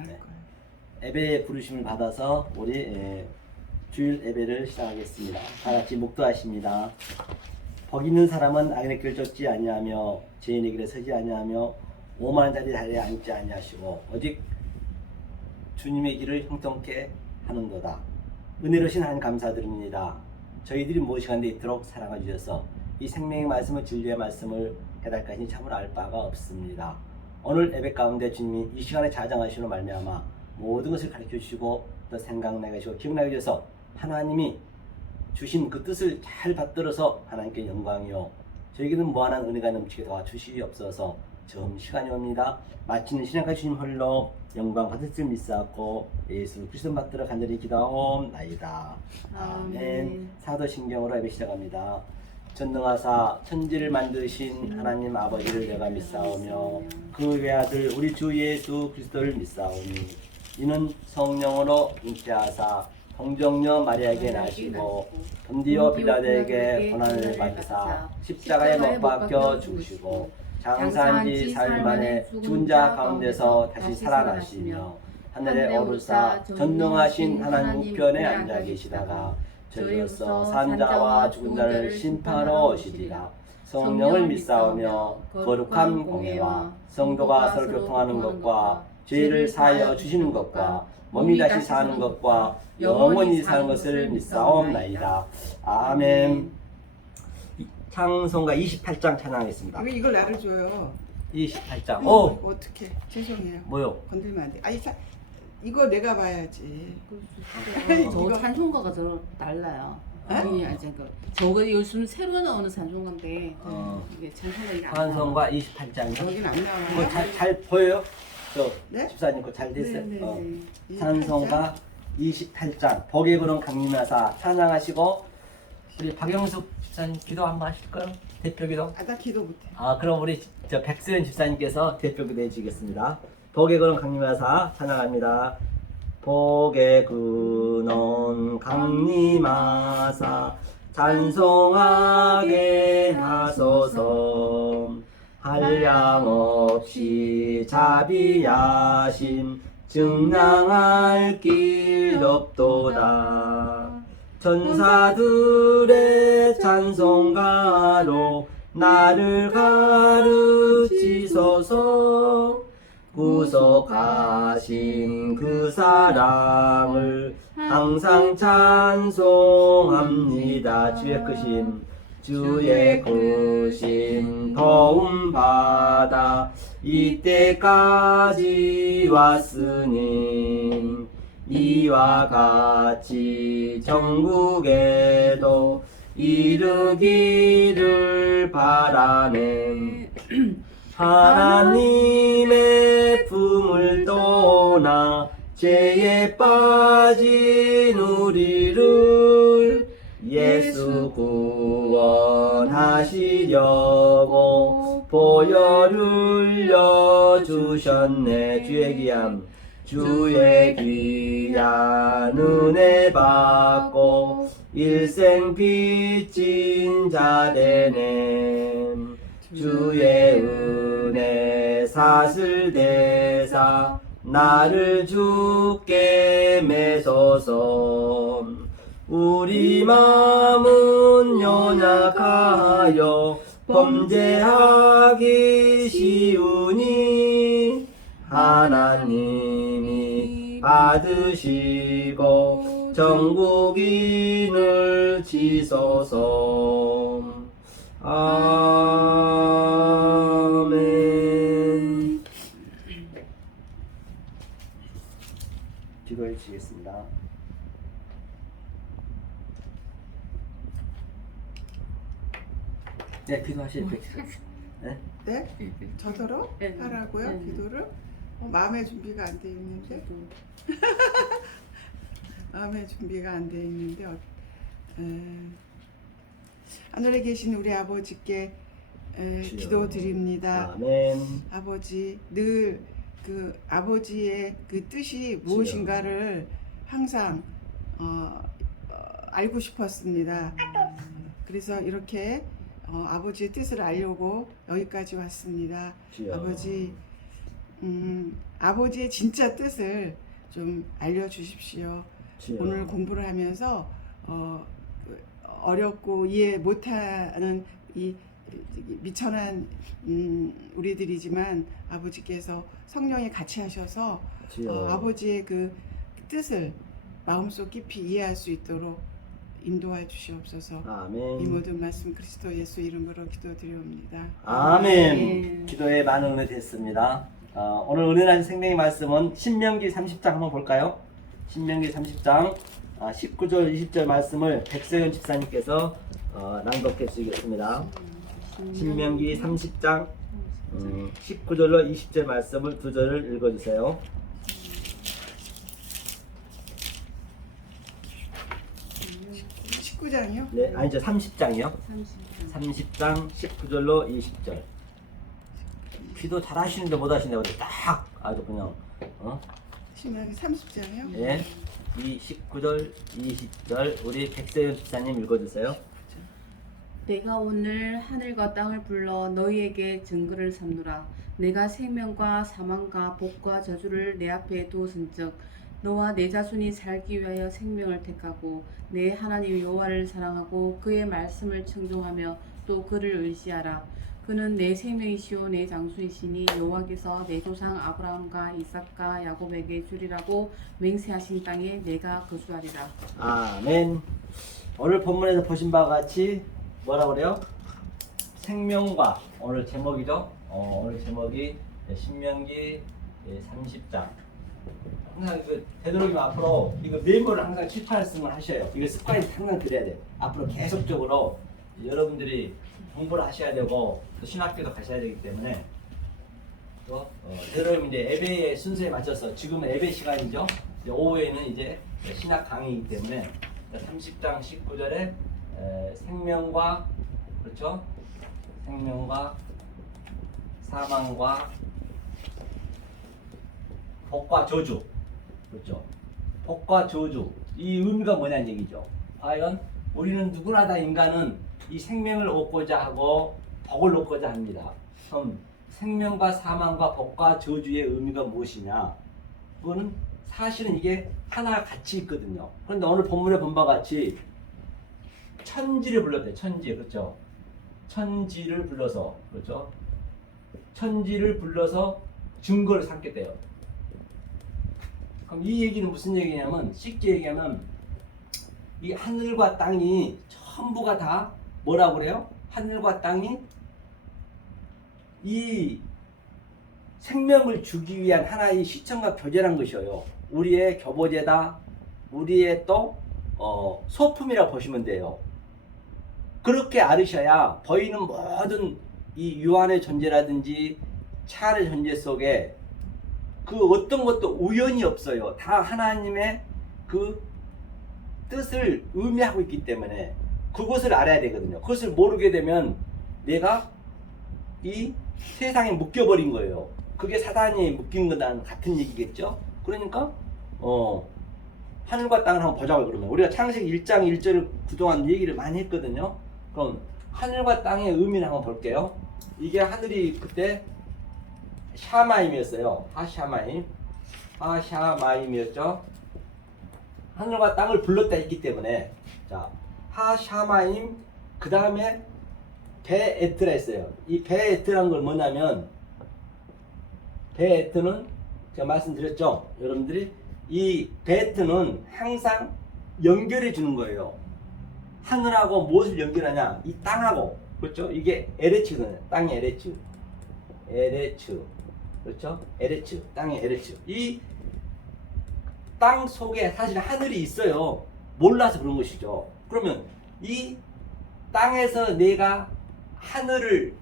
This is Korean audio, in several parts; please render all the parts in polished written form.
할 네. 거예요. 예배 부르심을 받아서 우리 주일 예배를 시작하겠습니다. 다 같이 묵도하십니다. 복 있는 사람은 악인의 길을 쫓지 아니하며 죄인의 길에 서지 아니하며 오만한 자리에 앉지 아니하시고 오직 주님의 길을 형통케 하는도다. 은혜로신 하나님 감사드립니다. 저희들이 무엇이간데 있도록 사랑해 주셔서 이 생명의 말씀을 진리의 말씀을 깨닫게 하시니 참으로 알 바가 없습니다. 오늘 예배 가운데 주님이 이 시간에 자정하시로 말미암아 모든 것을 가르쳐 주시고 또 생각나게 하시고 기억나게 하셔서 하나님이 주신 그 뜻을 잘 받들어서 하나님께 영광이요 저에게는 무한한 은혜가 넘치게 도와주시옵소서. 처음 시간이 옵니다. 마치는 신앙까지 주님 홀로 영광 받을 줄 믿사옵고 예수 그리스도 받들어 간절히 기도하옵나이다. 아멘. 사도신경으로 예배 시작합니다. 전능하사 천지를 만드신 하나님 아버지를 내가 믿사오며 그 외아들 우리 주 예수 그리스도를 믿사오니 이는 성령으로 잉태하사 동정녀 마리아에게 나시고 본디오 빌라도에게 고난을 받으사 십자가에 못 박혀 죽으시고 장사한 지 사흘 만에 죽은 자 가운데서 다시 살아나시며 하늘에 오르사 전능하신 하나님 우편에 앉아 계시다가 저희로서 산자와 죽은 자를 심판하러 오시리라. 성령을 믿사오며 거룩한 공회와 성도가 서로 교통하는 것과 죄를 사하여 주시는 것과 몸이 다시 사는 것과 영원히 사는 것을 믿사옵나이다. 아멘. 창송가 28장 찬양하겠습니다. 왜 이걸 나를 줘요? 28장. 어떻게? 죄송해요. 뭐요? 건들면 안 돼. 아니 이거 내가 봐야지. 저 찬송가가 저 달라요. 아니 저거 요즘 새로 나오는 찬송가인데 이게 찬송가 이게 안 나와요. 찬송가 28장이요. 여기는 안 나와요. 이거 잘 보여요? 저 네? 집사님 거 잘 됐어요? 네네네. 찬송가 28장 복의 그런 강림하사 찬양하시고 우리 박영숙 집사님 기도 한번 하실까요? 대표 기도? 나 기도 못해. 그럼 우리 저 백수연 집사님께서 대표 기도 해주시겠습니다. 복의 그런 강림하사 찬양합니다. 복의 근원 강림하사 찬송하게 하소서. 한량없이 자비하심 증량할 길 없도다. 천사들의 찬송가로 나를 가르치소서. 구속하신 그 사랑을 항상 찬송합니다. 주의 크심 주의 크심 도움받아 이때까지 왔으니 이와 같이 천국에도 이르기를 바라네. 하나님의 품을 떠나 죄에 빠진 우리를 예수 구원하시려고 보혈을 흘려주셨네. 주의 귀한 은혜 받고 일생 빚진 자 되네. 주의 은혜 사슬 대사 나를 주께 매소서. 우리 마음은 연약하여 범죄하기 쉬우니 하나님이 받으시고 전국인을 지소서. 아멘. 기도해 주시겠습니다. 네, 기도하시죠. 네? 네? 저더러 네. 하라고요? 네. 기도를? 마음의 준비가 안 돼 있는데. 마음의 준비가 안 돼 있는데. 하늘에 계신 우리 아버지께 기도드립니다. 아멘. 아버지 늘 그 아버지의 그 뜻이 무엇인가를 항상 알고 싶었습니다. 그래서 이렇게 아버지의 뜻을 알려고 여기까지 왔습니다. 주여. 아버지 아버지의 진짜 뜻을 좀 알려주십시오. 주여. 오늘 공부를 하면서 어렵고 이해 못하는 이 미천한 우리들이지만 아버지께서 성령이 같이 하셔서 주여. 아버지의 그 뜻을 마음속 깊이 이해할 수 있도록 인도해 주시옵소서. 아멘. 이 모든 말씀 그리스도 예수 이름으로 기도드리옵니다. 아멘. 기도에 많은 은혜 됐습니다. 오늘 은혜라는 생명의 말씀은 신명기 30장 한번 볼까요? 신명기 30장 19절 20절 말씀을 백세현 집사님께서 낭독해 주시겠습니다. 신명기 30장 19절로 20절 말씀을 두 절을 읽어주세요. 19장이요? 네, 아니죠. 30장이요. 30장. 30장 19절로 20절. 기도 잘 하시는데 못 하시네요. 딱 아주 그냥 신명기 30장이요? 예. 이 19절 20절 우리 백세윤 집사님 읽어주세요. 내가 오늘 하늘과 땅을 불러 너희에게 증거를 삼노라. 내가 생명과 사망과 복과 저주를 내 앞에 두었은즉 너와 내 자손이 살기 위하여 생명을 택하고 내 하나님 여호와를 사랑하고 그의 말씀을 청종하며 또 그를 의지하라. 그는 내 생명이시오 내 장수이시니 여호와께서 내 조상 아브라함과 이삭과 야곱에게 주리라고 맹세하신 땅에 내가 거주하리라. 아멘. 오늘 본문에서 보신 바와 같이 뭐라 그래요? 생명과 오늘 제목이죠. 오늘 제목이 신명기 30장. 항상 그 되도록이면 앞으로 이거 메모를 항상 칠판을 하셔요. 이거 습관이 항상 그래야 돼. 앞으로 계속적으로 여러분들이 공부를 하셔야 되고 또 신학교도 가셔야 되기 때문에 또 되도록이면 이제 예배의 순서에 맞춰서 지금은 예배 시간이죠. 이제 오후에는 이제 신학 강의이기 때문에 30장 19절에 생명과 그렇죠? 생명과 사망과 복과 저주 그렇죠? 복과 저주 이 의미가 뭐냐는 얘기죠. 과연 우리는 누구나 다 인간은 이 생명을 얻고자 하고 복을 얻고자 합니다. 그럼 생명과 사망과 복과 저주의 의미가 무엇이냐? 그거는 사실은 이게 하나 같이 있거든요. 그런데 오늘 본문에 본 바와 같이 천지를 불렀대요. 천지 그렇죠? 천지를 불러서 그렇죠? 천지를 불러서 증거를 삼겠대요. 그럼 이 얘기는 무슨 얘기냐면 쉽게 얘기하면 이 하늘과 땅이 전부가 다 뭐라고 그래요? 하늘과 땅이 이 생명을 주기 위한 하나의 시청과 교제란 것이에요. 우리의 교보제다, 우리의 또 소품이라고 보시면 돼요. 그렇게 알으셔야 보이는 모든 이 유한의 존재라든지 차 안의 존재 속에 그 어떤 것도 우연이 없어요. 다 하나님의 그 뜻을 의미하고 있기 때문에 그것을 알아야 되거든요. 그것을 모르게 되면 내가 이 세상에 묶여버린 거예요. 그게 사단이 묶인 거랑 같은 얘기겠죠. 그러니까 하늘과 땅을 한번 보자고 그러면 우리가 창세기 1장 1절을 그동안 얘기를 많이 했거든요. 그럼 하늘과 땅의 의미를 한번 볼게요. 이게 하늘이 그때 샤마임이었어요. 하샤마임이었죠. 하늘과 땅을 불렀다 했기 때문에 자 하샤마임 그 다음에 베에트라 했어요. 이 베에트라는 걸 뭐냐면 베에트는 제가 말씀드렸죠. 여러분들이 이 베에트는 항상 연결해 주는 거예요. 하늘하고 무엇을 연결하냐? 이 땅하고 그렇죠? 이게 에레츠거든요. 땅의 에레츠, 그렇죠? 에레츠, 땅의 에레츠. 이 땅 속에 사실 하늘이 있어요. 몰라서 그런 것이죠. 그러면 이 땅에서 내가 하늘을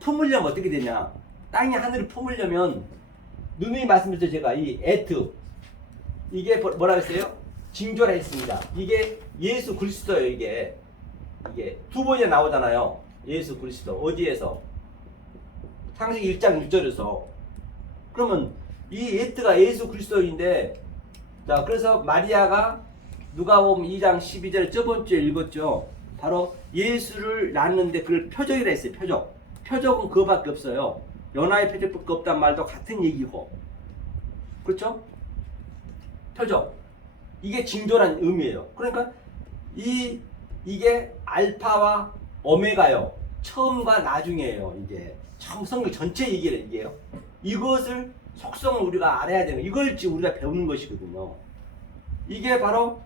품으려면 어떻게 되냐? 땅이 하늘을 품으려면 누누이 말씀드렸죠. 제가 이 에트 이게 뭐라 했어요? 징조라 했습니다. 이게 예수 그리스도예요. 이게 두 번이나 나오잖아요. 예수 그리스도 어디에서? 창세기 1장 1절에서. 그러면 이 에트가 예수 그리스도인데 자 그래서 마리아가 누가복음 2장 12절 저번 주에 읽었죠. 바로 예수를 낳았는데 그걸 표적이라 했어요. 표적. 표적은 그거밖에 없어요. 연하의 표적밖에 없단 말도 같은 얘기고, 그렇죠? 표적. 이게 징조란 의미예요. 그러니까 이게 알파와 오메가요. 처음과 나중이에요. 이게 처음 성경 전체 얘기를 얘기해요. 이것을 속성을 우리가 알아야 되는, 이걸 지금 우리가 배우는 것이거든요. 이게 바로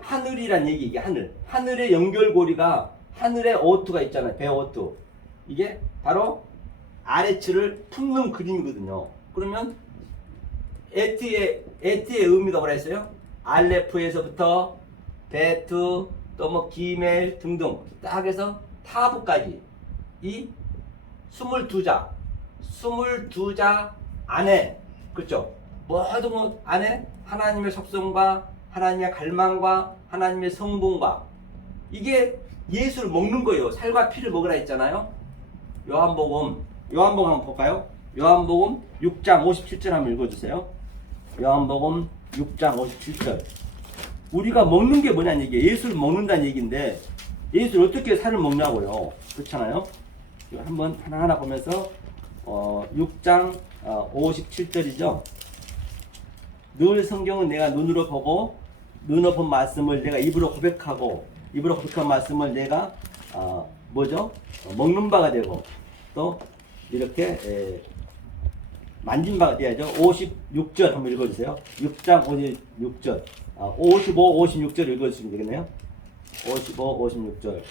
하늘이란 얘기. 이게 하늘의 연결고리가, 하늘에 오투가 있잖아요. 배오투. 이게 바로 아래츠를 품는 그림이거든요. 그러면 에트의 의미가 뭐라 했어요? 알레프에서부터 베투, 또 뭐 기멜 등등 딱 해서 타브까지 이 22자 안에, 그렇죠? 모든 것 안에 하나님의 속성과 하나님의 갈망과 하나님의 성분과, 이게 예수를 먹는 거예요. 살과 피를 먹으라 했잖아요. 요한복음 한번 볼까요? 요한복음 6장 57절 한번 읽어주세요. 요한복음 6장 57절. 우리가 먹는 게 뭐냐는 얘기예요. 예수를 먹는다는 얘기인데, 예수를 어떻게 살을 먹냐고요. 그렇잖아요. 한번 하나하나 보면서 6장 57절이죠. 늘 성경은 내가 눈으로 보고 눈으로 본 말씀을 내가 입으로 고백하고 입으로 고백한 말씀을 내가 먹는 바가 되고 또 이렇게 만진 바가 돼야죠. 56절 한번 읽어주세요. 6장 56절. 55, 56절 읽어주시면 되겠네요. 55, 56절.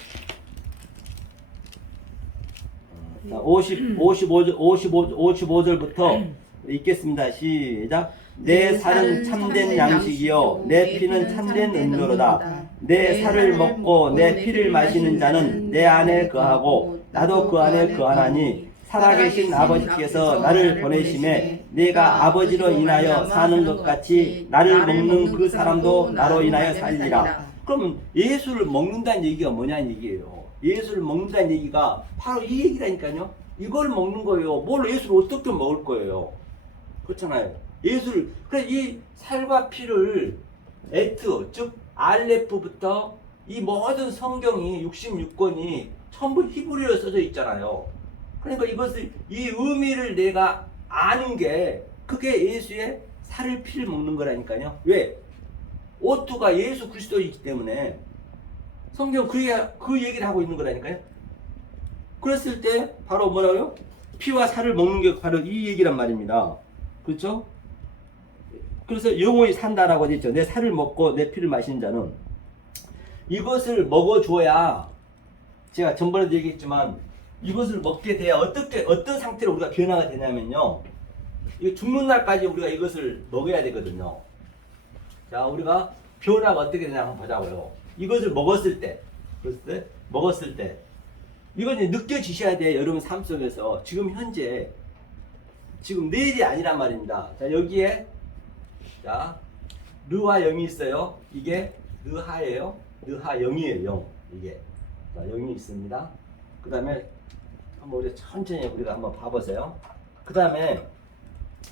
자, 55절부터 읽겠습니다. 시작. 내 살은 참된 양식이요 내 피는 참된 음료로다. 내 살을 먹고 내 피를 마시는 자는 내 안에 거하고 나도 그 안에 거하나니 살아계신 아버지께서 나를 보내심에 내가 아버지로 인하여 사는 것 같이 나를 먹는 그 사람도 나로 인하여 살리라. 그럼 예수를 먹는다는 얘기가 뭐냐는 얘기예요. 예수를 먹는다는 얘기가 바로 이 얘기라니까요. 이걸 먹는 거예요. 뭘 예수를 어떻게 먹을 거예요. 그렇잖아요. 예수를, 그래 이 살과 피를 즉 알레프부터 이 모든 성경이 66권이 전부 히브리어로 써져 있잖아요. 그러니까 이것을, 이 의미를 내가 아는 게 그게 예수의 살을 피를 먹는 거라니까요. 왜? 오투가 예수 그리스도이기 때문에 성경 그 얘기를 하고 있는 거라니까요. 그랬을 때 바로 뭐라고요? 피와 살을 먹는 게 바로 이 얘기란 말입니다. 그렇죠? 그래서 영원히 산다라고 되어 있죠. 내 살을 먹고 내 피를 마시는 자는, 이것을 먹어줘야, 제가 전번에도 얘기했지만 이것을 먹게 돼야 어떤 상태로 우리가 변화가 되냐면요, 이거 죽는 날까지 우리가 이것을 먹어야 되거든요. 자, 우리가 변화가 어떻게 되냐 한번 보자고요. 이것을 먹었을 때 이건 느껴지셔야 돼요. 여러분 삶 속에서 지금 현재, 지금 내일이 아니란 말입니다. 자, 여기에 자 르와 영이 있어요. 이게 르하예요. 르하 영이에요. 영. 이게 자, 영이 있습니다. 그 다음에 한번 우리 천천히 우리가 한번 봐보세요. 그 다음에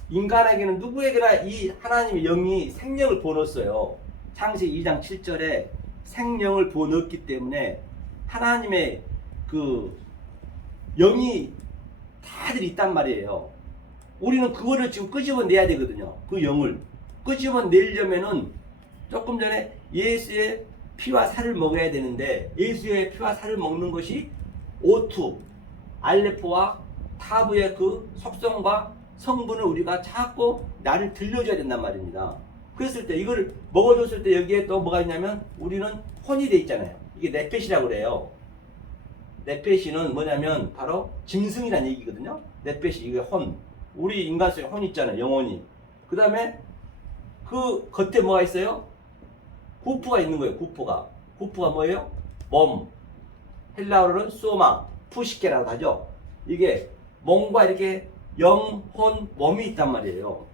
인간에게는 누구에게나 이 하나님의 영이 생명을 부어넣었어요. 창세기 2장 7절에 생명을 부어넣었기 때문에 하나님의 그 영이 다들 있단 말이에요. 우리는 그거를 지금 끄집어내야 되거든요. 그 영을 끄집어내려면은 조금 전에 예수의 피와 살을 먹어야 되는데, 예수의 피와 살을 먹는 것이 오투, 알레프와 타브의 그 속성과 성분을 우리가 자꾸 나를 들려줘야 된단 말입니다. 그랬을 때 이걸 먹어줬을 때 여기에 또 뭐가 있냐면 우리는 혼이 돼 있잖아요. 이게 네펫이라고 그래요. 네펫이는 뭐냐면 바로 짐승이라는 얘기거든요. 네펫이 이게 혼. 우리 인간 속에 혼이 있잖아요. 영혼이. 그 다음에 그 겉에 뭐가 있어요? 구프가 있는 거예요. 구프가 뭐예요? 몸. 헬라어로는 소마, 푸시케라고 하죠. 이게 몸과 이렇게 영, 혼, 몸이 있단 말이에요.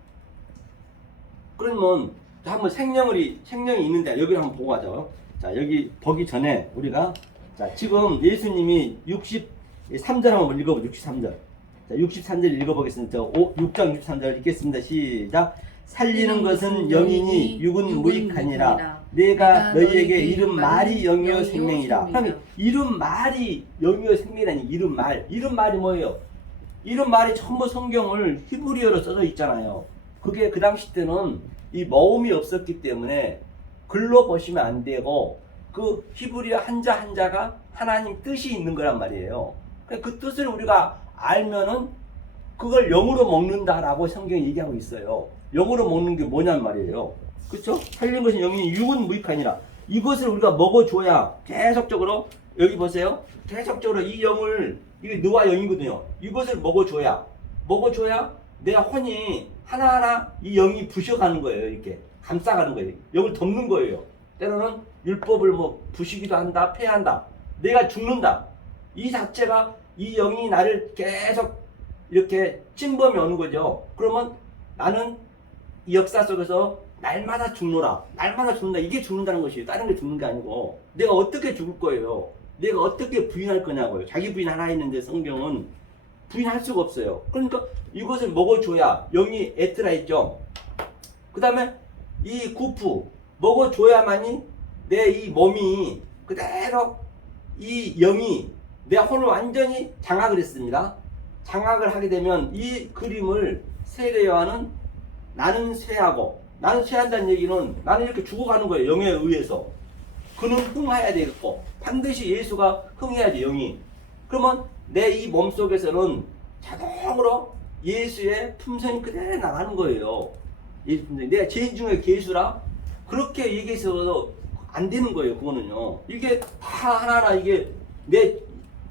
그러면 한번 생명이 있는데 여기를 한번 보고 가죠. 자, 여기 보기 전에 우리가, 자, 지금 예수님이 63절 한번 읽어보죠. 63절. 자, 63절 읽어보겠습니다. 6장 63절 읽겠습니다. 시작. 살리는 것은 영이니 육은 무익하니라. 내가 너희에게 이른 말이 영이요 생명이라. 그러면 이른 말이 영이요 생명이라니, 이른 말이 뭐예요? 이런 말이 전부 성경을 히브리어로 써져 있잖아요. 그게 그 당시 때는 이 모음이 없었기 때문에 글로 보시면 안 되고 그 히브리어 한자 한자가 하나님 뜻이 있는 거란 말이에요. 그 뜻을 우리가 알면은 그걸 영으로 먹는다라고 성경이 얘기하고 있어요. 영으로 먹는 게 뭐냔 말이에요. 그렇죠? 살린 것은 영이니 육은 무익하니라. 이것을 우리가 먹어줘야 계속적으로, 여기 보세요. 계속적으로 이 영을, 이게 느와 영이거든요. 이것을 먹어줘야 내 혼이 하나하나 이 영이 부셔가는 거예요. 이렇게 감싸가는 거예요. 영을 덮는 거예요. 때로는 율법을 뭐 부시기도 한다, 폐한다. 내가 죽는다. 이 자체가 이 영이 나를 계속 이렇게 침범이 오는 거죠. 그러면 나는 이 역사 속에서 날마다 죽노라. 날마다 죽는다. 이게 죽는다는 것이에요. 다른 게 죽는 게 아니고 내가 어떻게 죽을 거예요. 내가 어떻게 부인할 거냐고요. 자기 부인 하나 있는데 성경은 부인할 수가 없어요. 그러니까 이것을 먹어줘야 영이 에트라 있죠. 그 다음에 이 구프 먹어줘야만이 내 이 몸이 그대로 이 영이 내 혼을 완전히 장악을 했습니다. 장악을 하게 되면 이 그림을 세례요한은 나는 쇠하고, 나는 쇠한다는 얘기는 나는 이렇게 죽어가는 거예요. 영에 의해서. 그는 흥해야 되겠고 반드시 예수가 흥해야지 영이. 그러면 내 이 몸속에서는 자동으로 예수의 품성이 그대로 나가는 거예요. 예수 품성이. 내가 죄인 중에 괴수라 그렇게 얘기해서도 안 되는 거예요. 그거는요. 이게 다 하나하나 이게 내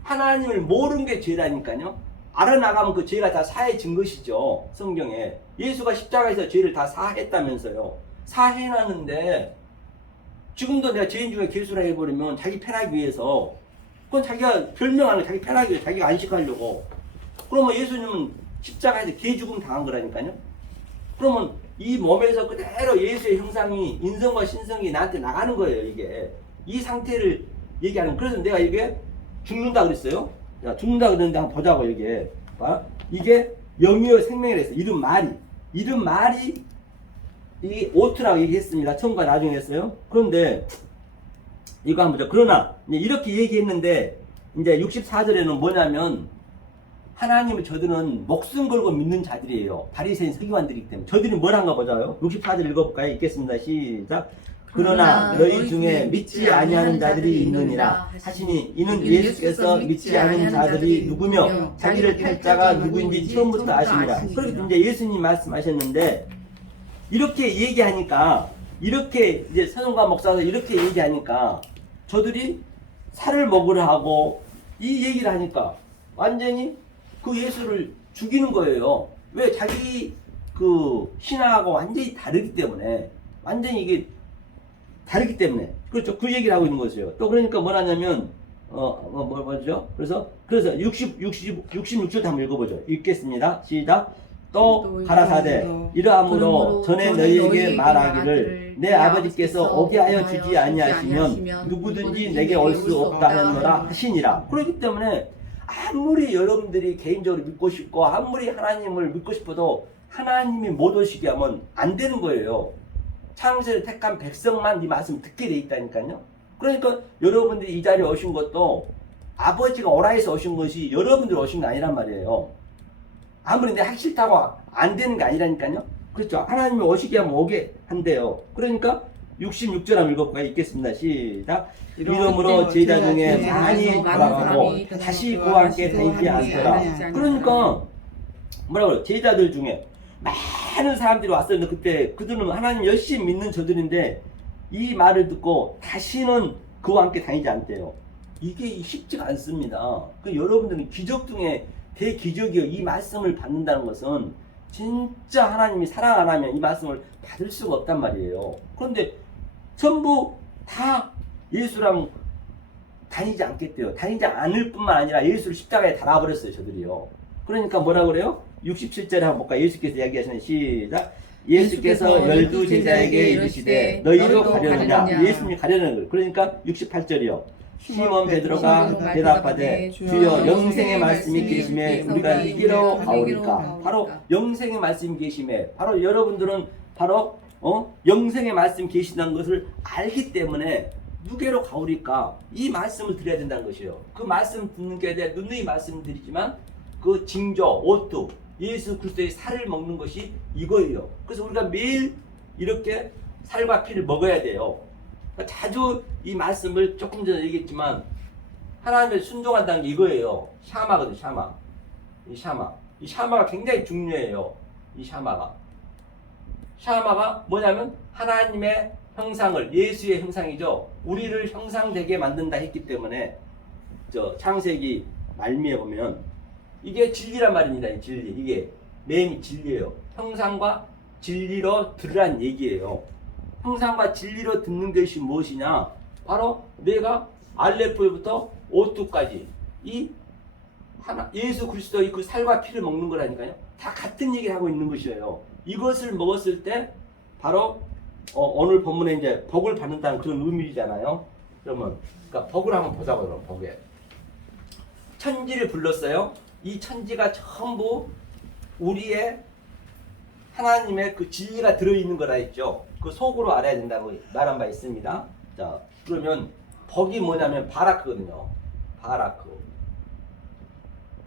하나님을 모르는 게 죄라니까요. 알아나가면 그 죄가 다 사해진 것이죠. 성경에. 예수가 십자가에서 죄를 다 사했다면서요. 사해놨는데 지금도 내가 죄인 중에 괴수라 해버리면 자기 편하기 위해서, 그건 자기가 별명하는 자기 편하기 위해서, 자기가 안식하려고. 그러면 예수님은 십자가에서 개 죽음 당한 거라니까요. 그러면 이 몸에서 그대로 예수의 형상이, 인성과 신성이 나한테 나가는 거예요. 이게 이 상태를 얘기하는. 그래서 내가 이게 죽는다 그랬어요. 야, 죽는다 그랬는데 한번 보자고. 이게 이게 영이요 생명이라 했어요. 이름 말이 이 오트라고 얘기했습니다. 처음과 나중에 했어요. 그런데 이거 한번 보자. 그러나 이렇게 얘기했는데 이제 64절에는 뭐냐면 하나님을 저들은 목숨 걸고 믿는 자들이에요. 바리새인 서기관들이기 때문에. 저들이 뭘 한가 보자요. 64절 읽어볼까요? 읽겠습니다. 시작. 그러나 너희 중에 믿지 아니하는 자들이 있느니라 하시니 이는 예수께서 믿지 않은 자들이 누구며 자기를 탈 자가 누구인지 처음부터 아십니다. 그렇게 이제 예수님 말씀하셨는데 이렇게 얘기하니까, 이렇게 이제 선생과 목사가 이렇게 얘기하니까 저들이 살을 먹으려 하고 이 얘기를 하니까 완전히 그 예수를 죽이는 거예요. 왜? 자기 그 신앙하고 완전히 다르기 때문에. 완전히 이게 다르기 때문에. 그렇죠. 그 얘기를 하고 있는 거죠. 또 그러니까 뭐라냐면 뭐죠? 그래서 66절 한번 읽어보죠. 읽겠습니다. 시작. 또 가라사대 이러함으로 전에 너희에게 말하기를 내 아버지께서 오게 하여 주지 아니하시면 누구든지 내게 올 수 없다 하였노라 하시니라. 그렇기 때문에 아무리 여러분들이 개인적으로 믿고 싶고 아무리 하나님을 믿고 싶어도 하나님이 못 오시게 하면 안 되는 거예요. 창세를 택한 백성만 이 말씀 듣게 돼 있다니까요. 그러니까 여러분들이 이 자리에 오신 것도 아버지가 오라 해서 오신 것이 여러분들 오신 게 아니란 말이에요. 아무리 내가 하기 싫다고 안 되는 게 아니라니까요. 그렇죠. 하나님이 오시게 하면 오게 한대요. 그러니까 66절 한번 읽어볼까요? 읽겠습니다. 시작. 이러므로 제자 중에 많이 돌아가고 다시 그와 함께 다니지 않더라. 그러니까 뭐라고 그래요? 제자들 중에 많은 사람들이 왔었는데 그때 그들은 하나님 열심히 믿는 저들인데 이 말을 듣고 다시는 그와 함께 다니지 않대요. 이게 쉽지가 않습니다. 그 여러분들은 기적 중에 대기적이요. 이 말씀을 받는다는 것은 진짜 하나님이 사랑 안 하면 이 말씀을 받을 수가 없단 말이에요. 그런데 전부 다 예수랑 다니지 않겠대요. 다니지 않을 뿐만 아니라 예수를 십자가에 달아버렸어요. 저들이요. 그러니까 뭐라 그래요? 67절에 한번 볼까요? 예수께서 이야기하시는 시작. 예수께서 열두 제자에게 이르시되 너희도 가려느냐? 예수님이 가려는 거예요. 그러니까 68절이요. 시몬 베드로가 대답하되 주여 영생의 말씀이 계심에 우리가 이기러 가오리까. 바로 영생의 말씀이 계심에, 바로 여러분들은 바로 영생의 말씀이 계시다는 것을 알기 때문에 누게로 가오리까. 이 말씀을 드려야 된다는 것이에요. 그 말씀 듣는 게 대해 누누이 말씀드리지만 그 징조, 오뚜, 예수 그리스도의 살을 먹는 것이 이거예요. 그래서 우리가 매일 이렇게 살과 피를 먹어야 돼요. 그러니까 자주 이 말씀을 조금 전에 얘기했지만 하나님을 순종한다는 게 이거예요. 샤마거든, 샤마. 이 샤마. 이 샤마가 굉장히 중요해요. 이 샤마가. 샤마가 뭐냐면 하나님의 형상을, 예수의 형상이죠. 우리를 형상되게 만든다 했기 때문에 저 창세기 말미에 보면 이게 진리란 말입니다. 이 진리. 이게 매임이 진리예요. 형상과 진리로 들으란 얘기예요. 형상과 진리로 듣는 것이 무엇이냐? 바로 내가 알레포부터 오뚜까지 이 하나 예수 그리스도의 그 살과 피를 먹는 거라니까요. 다 같은 얘기를 하고 있는 것이에요. 이것을 먹었을 때 바로 오늘 본문에 이제 복을 받는다는 그런 의미잖아요. 그러면 그러니까 복을 한번 보자고. 그럼 복에 천지를 불렀어요. 이 천지가 전부 우리의 하나님의 그 진리가 들어있는 거라 했죠. 그 속으로 알아야 된다고 말한 바 있습니다. 자, 그러면 복이 뭐냐면 바라크거든요.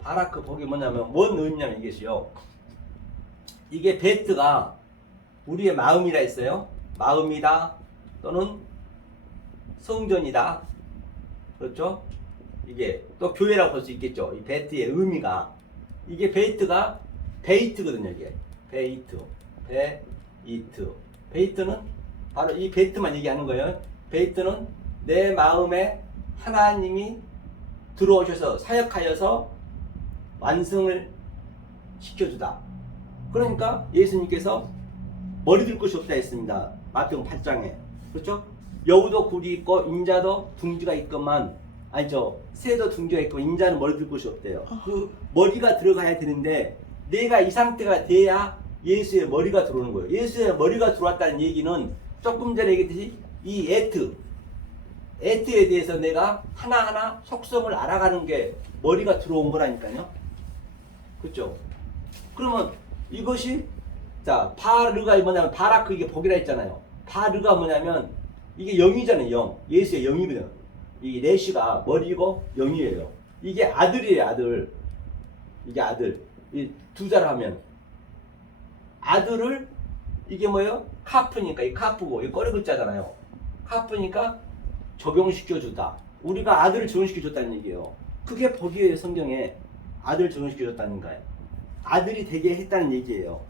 바라크 복이 뭐냐면 뭔 의미냐면 이것이요. 이게 베트가 우리의 마음이라 했어요. 마음이다 또는 성전이다. 그렇죠? 이게 또 교회라고 볼 수 있겠죠. 이 베트의 의미가 이게 베이트가 베이트거든요. 이게 베이트는 바로 이 베이트만 얘기하는 거예요. 베이트는 내 마음에 하나님이 들어오셔서 사역하여서 완성을 시켜주다. 그러니까 예수님께서 머리 들 것이 없다 했습니다. 마태복음 8장에. 그렇죠? 여우도 굴이 있고 인자도 둥지가 있건만 아니죠. 새도 둥지가 있고 인자는 머리 들 것이 없대요. 그 머리가 들어가야 되는데 내가 이 상태가 돼야 예수의 머리가 들어오는 거예요. 예수의 머리가 들어왔다는 얘기는 조금 전에 얘기했듯이 이 에트에 대해서 내가 하나하나 속성을 알아가는 게 머리가 들어온 거라니까요. 그렇죠? 그러면 이것이 자 바르가 뭐냐면 바라크 이게 복이라 했잖아요. 바르가 뭐냐면 이게 영이잖아요. 영. 예수의 영이거든요. 이 레시가 머리고 영이에요. 이게 아들이에요. 아들. 이게 아들. 이 두 자를 하면 아들을 이게 뭐예요? 카프니까 이 카프고 이 꺼리 글자잖아요. 카프니까 적용시켜주다. 우리가 아들을 적용시켜줬다는 얘기예요. 그게 복이에요. 성경에 아들을 적용시켜줬다는 거예요. 아들이 되게 했다는 얘기예요.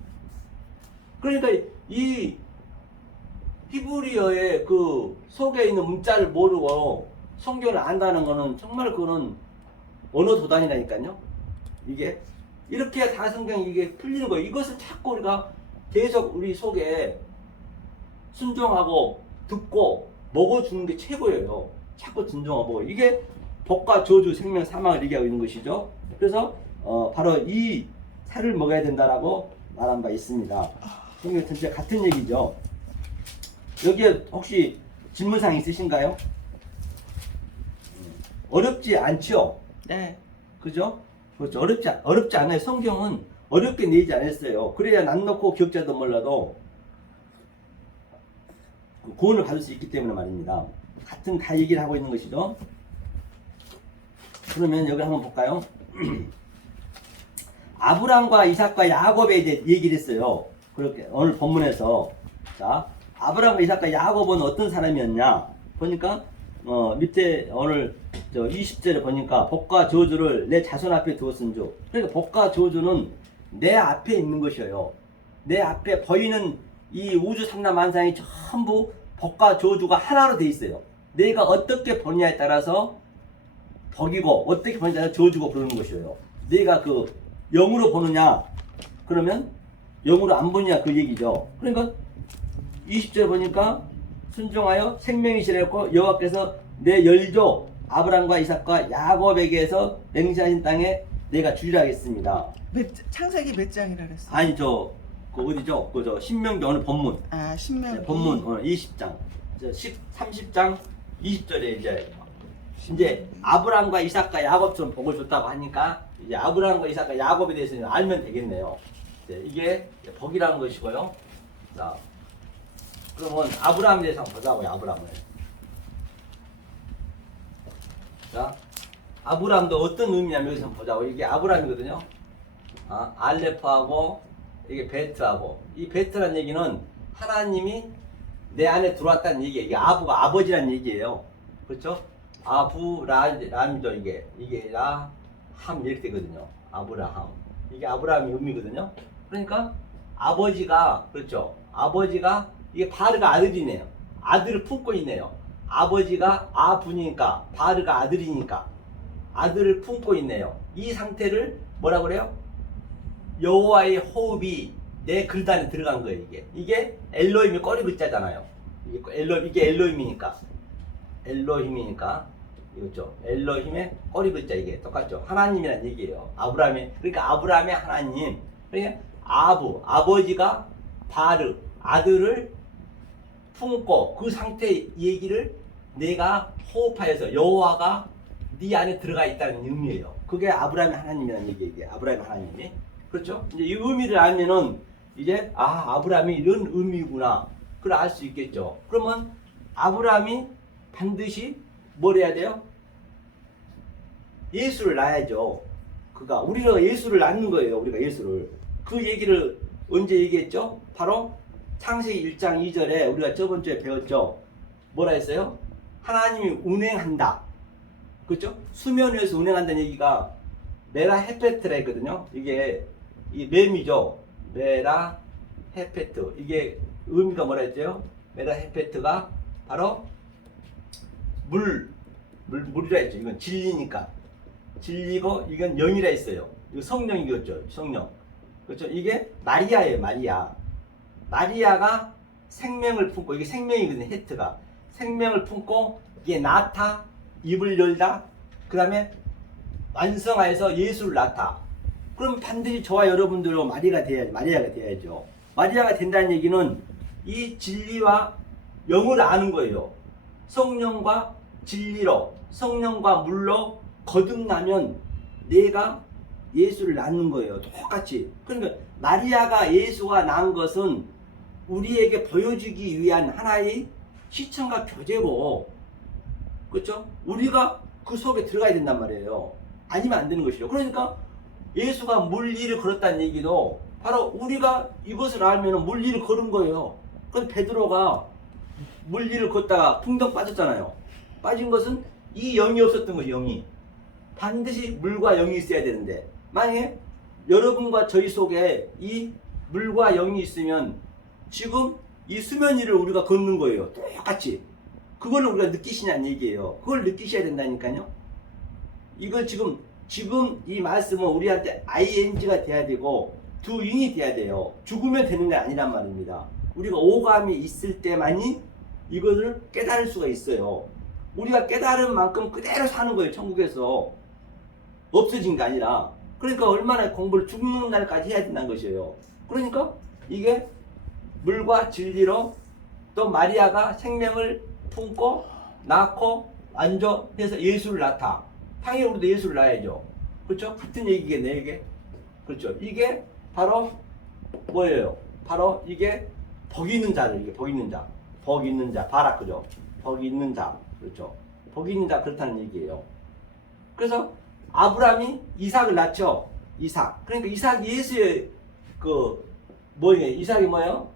그러니까 이 히브리어의 그 속에 있는 문자를 모르고 성경을 안다는 거는 정말 그거는 언어 도단이라니까요. 이게 이렇게 다 성경이 이게 풀리는 거예요. 이것을 자꾸 우리가 계속 우리 속에 순종하고 듣고 먹어주는 게 최고예요. 자꾸 순종하고 이게 복과 저주, 생명, 사망을 얘기하고 있는 것이죠. 그래서 바로 이 살을 먹어야 된다라고 말한 바 있습니다. 성경 전체 같은 얘기죠. 여기에 혹시 질문사항 있으신가요? 어렵지 않죠? 네. 그죠? 그렇죠. 어렵지 않아요. 성경은 어렵게 내지 않았어요. 그래야 난 놓고 기억자도 몰라도 구원을 받을 수 있기 때문에 말입니다. 같은 다 얘기를 하고 있는 것이죠. 그러면 여기 한번 볼까요? 아브람과 이삭과 야곱에 대해 얘기를 했어요. 그렇게 오늘 본문에서 자 아브람과 이삭과 야곱은 어떤 사람이었냐 보니까 밑에 오늘 20절에 보니까 복과 저주를 내 자손 앞에 두었은즉 그러니까 복과 저주는 내 앞에 있는 것이에요. 내 앞에 보이는 이 우주 삼라 만상이 전부 복과 저주가 하나로 돼 있어요. 내가 어떻게 보냐에 따라서 복이고 어떻게 보냐에 따라서 저주고 그러는 것이에요. 내가 그 영으로 보느냐 그러면 영으로 안 보느냐 그 얘기죠. 그러니까 20절 보니까 순종하여 생명이시라고 여호와께서 내 열조 아브람과 이삭과 야곱에게서 맹세하신 땅에 내가 주리라 하겠습니다. 창세기 몇 장이라 그랬어요? 아니 그 어디죠? 그저 신명기 오늘 본문. 아 신명기. 네, 본문 오늘 20장. 30장 20절에 이제 아브람과 이삭과 야곱처럼 복을 줬다고 하니까 이제 아브람과 이삭과 야곱에 대해서는 알면 되겠네요. 네, 이게 복이라는 것이고요. 자, 그러면 아브람에 대해서 한번 보자고요. 아브람을. 자, 아브라함도 어떤 의미냐면 여기서 한번 보자고. 이게 아브라함이거든요. 알레프하고 이게 베트하고, 이 베트라는 얘기는 하나님이 내 안에 들어왔다는 얘기예요. 이게 아부가 아버지라는 얘기예요. 그렇죠? 아브라함이죠. 이게 라함 이렇게 되거든요. 아브라함. 이게 아브라함의 의미거든요. 그러니까 아버지가, 그렇죠? 아버지가, 이게 바르가 아들이네요. 아들을 품고 있네요. 아버지가 아부니까 바르가 아들이니까 아들을 품고 있네요. 이 상태를 뭐라 그래요? 여호와의 호흡이 내 그릇 안에 들어간 거예요. 이게 엘로힘이 꼬리 글자잖아요. 이게 엘로힘이니까 이거죠. 엘로힘의 꼬리 글자, 이게 똑같죠. 하나님이란 얘기예요. 그러니까 아브라함의 하나님. 그러니까 아버지가 바르 아들을 품고 그 상태 얘기를 내가 호흡하여서 여호와가 네 안에 들어가 있다는 의미예요. 그게 아브라함의 하나님이라는 얘기예요. 아브라함의 하나님이. 그렇죠? 이제 이 의미를 알면은 이제 아브라함이 이런 의미구나. 그걸 알 수 있겠죠. 그러면 아브라함이 반드시 뭘 해야 돼요? 예수를 낳아야죠. 우리가 예수를 낳는 거예요. 우리가 예수를. 그 얘기를 언제 얘기했죠? 바로 창세기 1장 2절에 우리가 저번 주에 배웠죠. 뭐라 했어요? 하나님이 운행한다. 그렇죠? 수면 위에서 운행한다는 얘기가 메라 헤페트라 했거든요. 이게 이 맴이죠. 메라 헤페트. 이게 의미가 뭐라 했죠? 메라 헤페트가 바로 물이라 했죠. 이건 진리니까. 진리고 이건 영이라 했어요. 이거 성령이겠죠. 성령. 그렇죠? 이게 마리아예요. 마리아가 생명을 품고, 이게 생명이거든요. 헤트가 생명을 품고, 이게 낳다, 입을 열다, 그 다음에 완성하여서 예수를 낳다. 그럼 반드시 저와 여러분들은 마리아가 돼야죠. 마리아가 된다는 얘기는 이 진리와 영을 아는 거예요. 성령과 진리로, 성령과 물로 거듭나면 내가 예수를 낳는 거예요. 똑같이. 그러니까 마리아가 예수가 낳은 것은 우리에게 보여주기 위한 하나의 시청과 표제로, 그렇죠? 우리가 그 속에 들어가야 된단 말이에요. 아니면 안 되는 것이죠. 그러니까 예수가 물 위를 걸었다는 얘기도 바로 우리가 이것을 알면 물 위를 걸은 거예요. 그럼 베드로가 물 위를 걷다가 풍덩 빠졌잖아요. 빠진 것은 이 영이 없었던 거예요. 영이. 반드시 물과 영이 있어야 되는데, 만약에 여러분과 저희 속에 이 물과 영이 있으면 지금 이 수면 위를 우리가 걷는 거예요. 똑같이. 그걸 우리가 느끼시냐는 얘기예요. 그걸 느끼셔야 된다니까요. 이걸 지금 이 말씀은 우리한테 ing가 돼야 되고 doing이 돼야 돼요. 죽으면 되는 게 아니란 말입니다. 우리가 오감이 있을 때만이 이것을 깨달을 수가 있어요. 우리가 깨달은 만큼 그대로 사는 거예요. 천국에서. 없어진 게 아니라. 그러니까 얼마나 공부를 죽는 날까지 해야 된다는 것이에요. 그러니까 이게 물과 진리로, 또 마리아가 생명을 품고 낳고 완전해서 예수를 낳다. 당연히 우리도 예수를 낳아야죠. 그렇죠? 같은 얘기겠네, 이게. 그렇죠? 이게 바로 뭐예요? 바로 이게 복 있는 자를, 이게 복 있는 자. 복 있는 자. 바라크죠. 복 있는 자. 그렇죠? 복 있는 자, 그렇다는 얘기예요. 그래서 아브라함이 이삭을 낳죠. 이삭. 그러니까 이삭이 예수의 이삭이 뭐예요?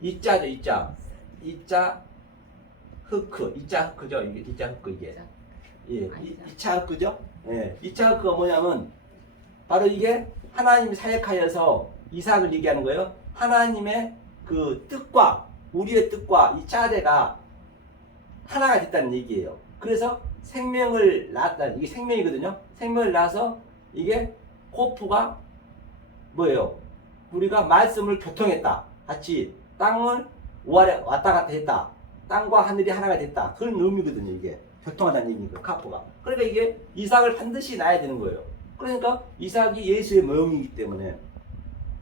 이자죠, 이자. 이자 흑크. 이자 흑크죠. 이자 흑크 이게. 예. 이자 흑크죠? 예. 이자 흑크가 뭐냐면 바로 이게 하나님이 사역하여서 이삭을 얘기하는 거예요. 하나님의 그 뜻과 우리의 뜻과 이 짜대가 하나가 됐다는 얘기예요. 그래서 생명을 낳았다. 이게 생명이거든요. 생명을 낳아서 이게 코프가 뭐예요? 우리가 말씀을 교통했다. 같이 땅을 왔다 갔다 했다. 땅과 하늘이 하나가 됐다. 그런 의미거든요. 이게 교통하다는 얘기니까 카프가. 그러니까 이게 이삭을 반드시 낳아야 되는 거예요. 그러니까 이삭이 예수의 모형이기 때문에.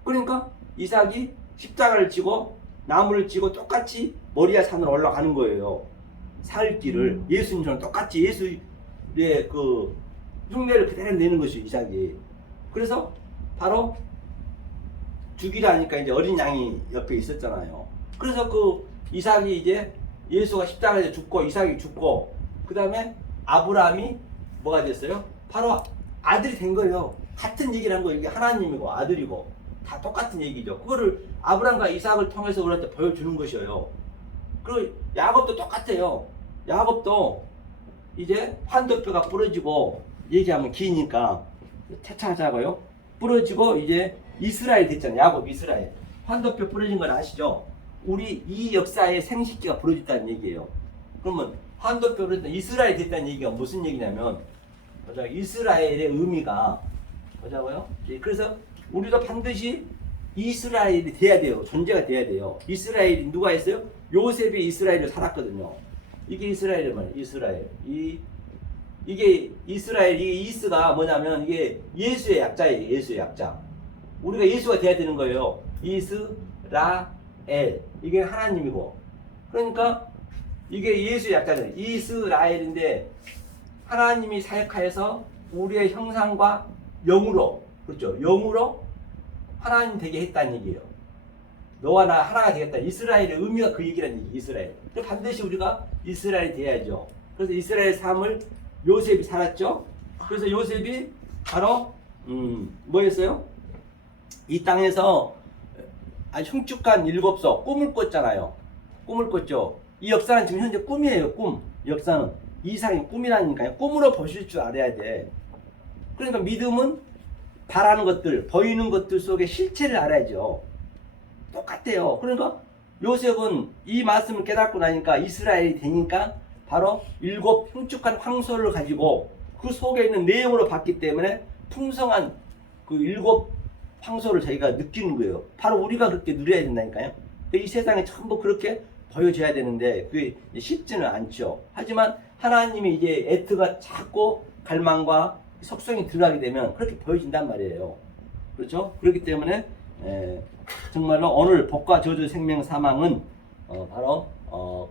그러니까 이삭이 십자가를 지고 나무를 지고 똑같이 모리아 산으로 올라가는 거예요. 살 길을 예수님처럼 똑같이 예수의 그 흉내를 그대로 내는 것이 이삭이. 그래서 바로 죽이라 하니까 이제 어린 양이 옆에 있었잖아요. 그래서 그 이삭이 이제 예수가 십자가에 죽고 이삭이 죽고 그 다음에 아브라함이 뭐가 됐어요? 바로 아들이 된 거예요. 같은 얘기를 한 거예요. 이게 하나님이고 아들이고 다 똑같은 얘기죠. 그거를 아브라함과 이삭을 통해서 우리한테 보여주는 것이에요. 그리고 야곱도 똑같아요. 야곱도 이제 환도뼈가 부러지고 얘기하면 기니까 차차하자고요. 부러지고 이제 이스라엘 됐잖아요. 야곱 이스라엘. 환도뼈 부러진 건 아시죠? 우리 이 역사에 생식기가 부러졌다는 얘기예요. 그러면 환도뼈 부러졌다 이스라엘 됐다는 얘기가 무슨 얘기냐면 이스라엘의 의미가 보자고요. 그래서 우리도 반드시 이스라엘이 돼야 돼요. 존재가 돼야 돼요. 이스라엘이 누가 했어요? 요셉이 이스라엘을 살았거든요. 이게 이스라엘의 말이에요. 이스라엘. 이게 이스라엘, 이게 이스가 뭐냐면 이게 예수의 약자예요. 예수의 약자. 우리가 예수가 돼야 되는 거예요. 이스라엘. 이게 하나님이고. 그러니까 이게 예수의 약자잖아요. 이스라엘인데 하나님이 사역하여서 우리의 형상과 영으로, 그렇죠? 영으로 하나님 되게 했다는 얘기예요. 너와 나 하나가 되겠다. 이스라엘의 의미가 그 얘기라는 얘기. 이스라엘. 반드시 우리가 이스라엘이 돼야죠. 그래서 이스라엘 삶을 요셉이 살았죠. 그래서 요셉이 바로 뭐였어요? 이 땅에서 아주 흉측한 일곱석 꿈을 꿨잖아요. 꿈을 꿨죠. 이 역사는 지금 현재 꿈이에요. 꿈. 역사는 이상의 꿈이라니까요. 꿈으로 보실 줄 알아야 돼. 그러니까 믿음은 바라는 것들, 보이는 것들 속에 실체를 알아야죠. 똑같아요. 그러니까 요셉은 이 말씀을 깨닫고 나니까 이스라엘이 되니까 바로 일곱 흉측한 황소를 가지고 그 속에 있는 내용으로 봤기 때문에 풍성한 그 일곱 황소를 자기가 느끼는 거예요. 바로 우리가 그렇게 누려야 된다니까요. 이 세상에 전부 그렇게 보여줘야 되는데 그게 쉽지는 않죠. 하지만 하나님이 이제 애트가 자꾸 갈망과 속성이 들어가게 되면 그렇게 보여진단 말이에요. 그렇죠? 그렇기 때문에 정말로 오늘 복과 저주 생명 사망은 바로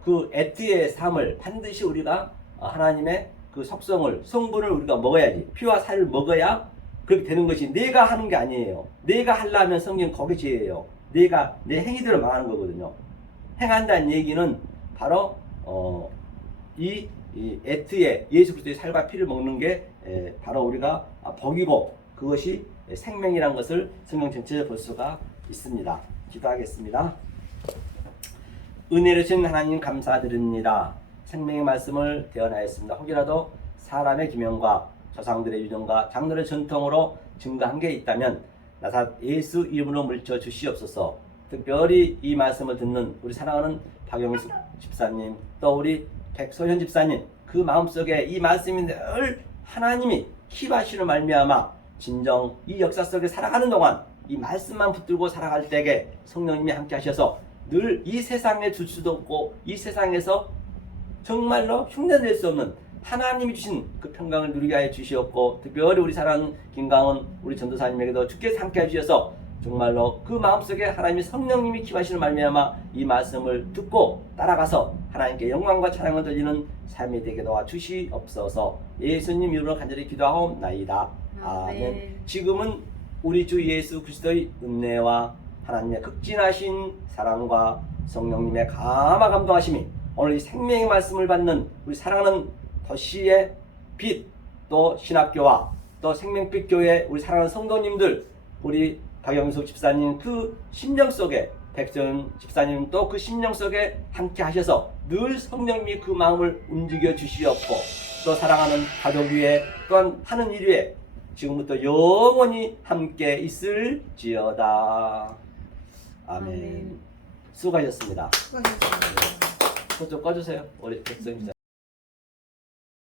그 애트의 삶을 반드시 우리가 하나님의 그 속성을 성분을 우리가 먹어야지. 피와 살을 먹어야 그렇게 되는 것이 내가 하는 게 아니에요. 내가 하려면 성경 거기 죄예요. 내가 내 행위대로 망하는 거거든요. 행한다는 얘기는 바로 이 애트의 예수 그리스도의 살과 피를 먹는 게 바로 우리가 복이고 그것이 생명이라는 것을 성경 전체에 볼 수가 있습니다. 기도하겠습니다. 은혜를 주신 하나님 감사드립니다. 생명의 말씀을 대언하였습니다. 혹이라도 사람의 기명과 조상들의 유전과 장로의 전통으로 증거한 게 있다면 나사 예수 이름으로 물쳐 주시옵소서. 특별히 이 말씀을 듣는 우리 사랑하는 박영숙 집사님 또 우리 백소현 집사님 그 마음속에 이 말씀이 늘 하나님이 키바시로 말미암아 진정 이 역사 속에 살아가는 동안 이 말씀만 붙들고 살아갈 때에 성령님이 함께 하셔서 늘 이 세상에 줄 수도 없고 이 세상에서 정말로 흉내낼 수 없는 하나님이 주신 그 평강을 누리게 하여 주시옵고 특별히 우리 사랑하는 김강원 우리 전도사님에게도 주께서 함께 해주셔서 정말로 그 마음속에 하나님이 성령님이 기하시는 말미암아 이 말씀을 듣고 따라가서 하나님께 영광과 찬양을 돌리는 삶이 되게 도와주시옵소서. 예수님 이름으로 간절히 기도하옵나이다. 아멘. 지금은 우리 주 예수 그리스도의 은혜와 하나님의 극진하신 사랑과 성령님의 감화 감동하심이 오늘 이 생명의 말씀을 받는 우리 사랑하는 도시의 빛 또 신학교와 또 생명빛 교회 우리 사랑하는 성도님들 우리 박영숙 집사님 그 심령 속에 백전 집사님 또 그 심령 속에 함께 하셔서 늘 성령님이 그 마음을 움직여 주시옵고 또 사랑하는 가족 위에 또한 하는 일 위에 지금부터 영원히 함께 있을지어다. 아멘. 수고하셨습니다. 수고하셨습니다. 손 좀 꺼주세요. 우리 백선 집사님.